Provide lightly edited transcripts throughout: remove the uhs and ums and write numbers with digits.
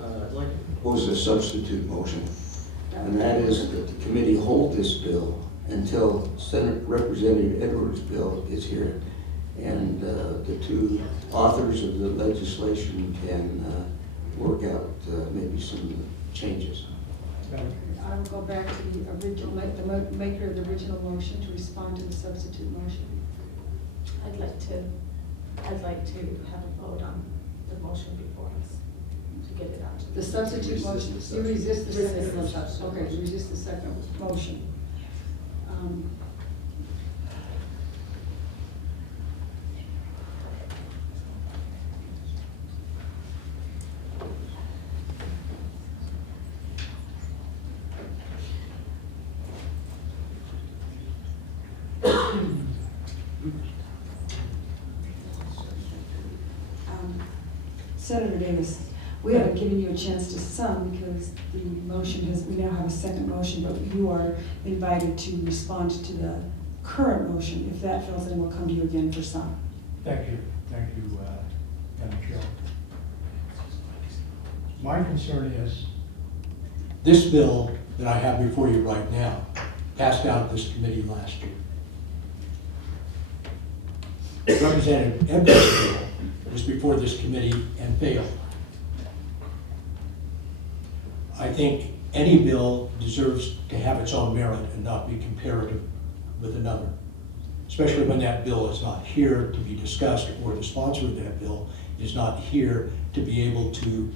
I'd like to propose a substitute motion, and that is that the committee hold this bill until Senate Representative Edwards' bill is here, and the two authors of the legislation can work out maybe some changes. I will go back to the original, the maker of the original motion to respond to the substitute motion. I'd like to have a vote on the motion before us to get it out. The substitute motion, you resist the second motion. Okay, you resist the second motion. Senator Davis, we haven't given you a chance to sum because the motion has, we now have a second motion, but you are invited to respond to the current motion. If that fails, then we'll come to you again for some. Thank you, Madam Chair. My concern is this bill that I have before you right now passed out this committee last year. Representative Edwards' bill was before this committee and failed. I think any bill deserves to have its own merit and not be comparative with another, especially when that bill is not here to be discussed or the sponsor of that bill is not here to be able to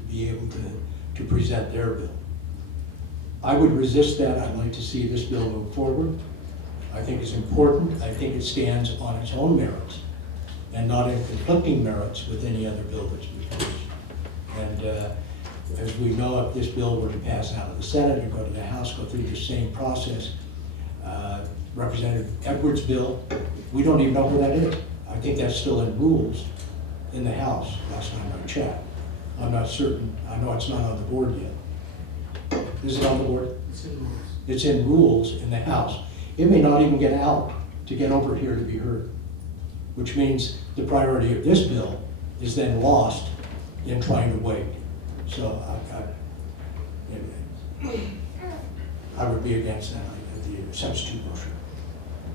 present their bill. I would resist that. I'd like to see this bill move forward. I think it's important. I think it stands on its own merits and not in conflicting merits with any other bill that's before us. And as we know, if this bill were to pass out of the Senate and go to the House, go through the same process, Representative Edwards' bill, we don't even know where that is. I think that's still in rules in the House, last time I checked. I'm not certain. I know it's not on the board yet. Is it on the board? It's in rules. It's in rules in the House. It may not even get out to get over here to be heard, which means the priority of this bill is then lost in trying to wait. So I would be against that, the substitute motion.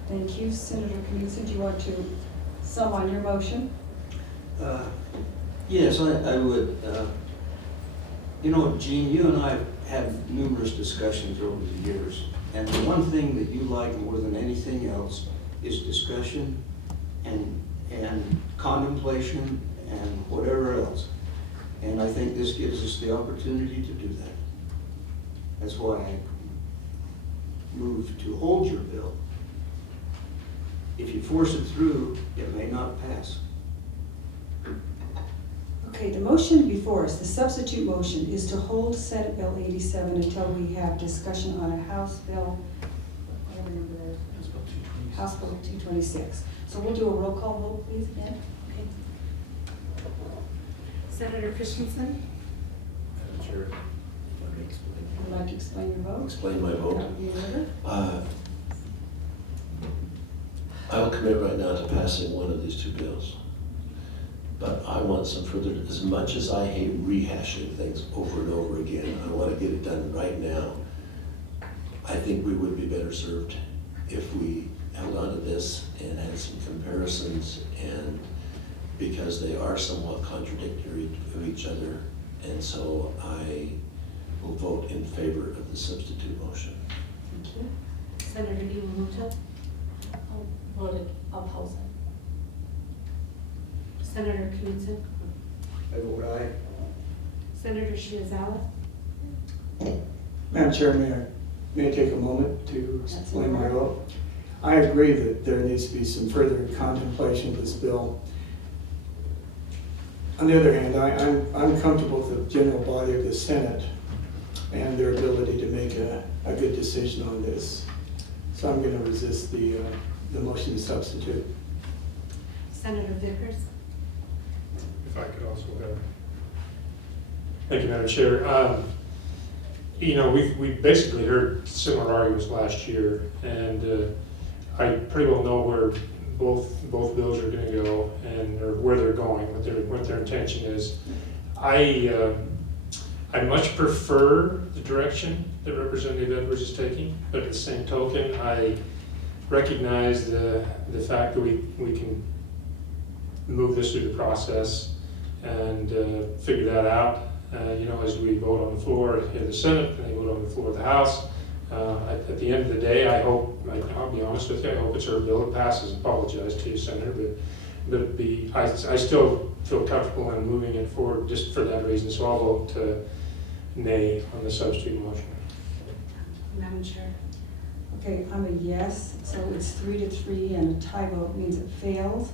Thank you. Senator Knudson, do you want to sum on your motion? Yes, I would. You know, Gene, you and I have had numerous discussions over the years, and the one thing that you like more than anything else is discussion and contemplation and whatever else. And I think this gives us the opportunity to do that. That's why I moved to hold your bill. If you force it through, it may not pass. Okay, the motion before us, the substitute motion, is to hold Senate Bill 87 until we have discussion on a House Bill, whatever number that is. House Bill 226. So we'll do a roll call vote, please, again. Okay. Senator Christensen? Madam Chair, if I may explain. Would you like to explain your vote? Explain my vote. That would be in order. I will commit right now to passing one of these two bills. But I want some further, as much as I hate rehashing things over and over again, I want to get it done right now. I think we would be better served if we held on to this and had some comparisons, and because they are somewhat contradictory to each other. And so I will vote in favor of the substitute motion. Thank you. Senator Di Mamuto? Voted opposing. Senator Knudson? I vote aye. Senator Shiazala? Madam Chair, may I take a moment to explain my vote? I agree that there needs to be some further contemplation of this bill. On the other hand, I'm comfortable with the general body of the Senate and their ability to make a good decision on this. So I'm going to resist the motion to substitute. Senator Vickers? If I could also have. Thank you, Madam Chair. You know, we basically heard similar arguments last year, and I pretty well know where both bills are going to go, and or where they're going, what their intention is. I I much prefer the direction that Representative Edwards is taking, but at the same token, I recognize the fact that we can move this through the process and figure that out, you know, as we vote on the floor here in the Senate and they vote on the floor of the House. At the end of the day, I hope, I'll be honest with you, I hope it's our bill that passes. Apologize to you, Senator, but I still feel comfortable in moving it forward just for that reason, so I'll vote nay on the substitute motion. Madam Chair. Okay, I'm a yes, so it's 3-3, and a tie vote means it fails.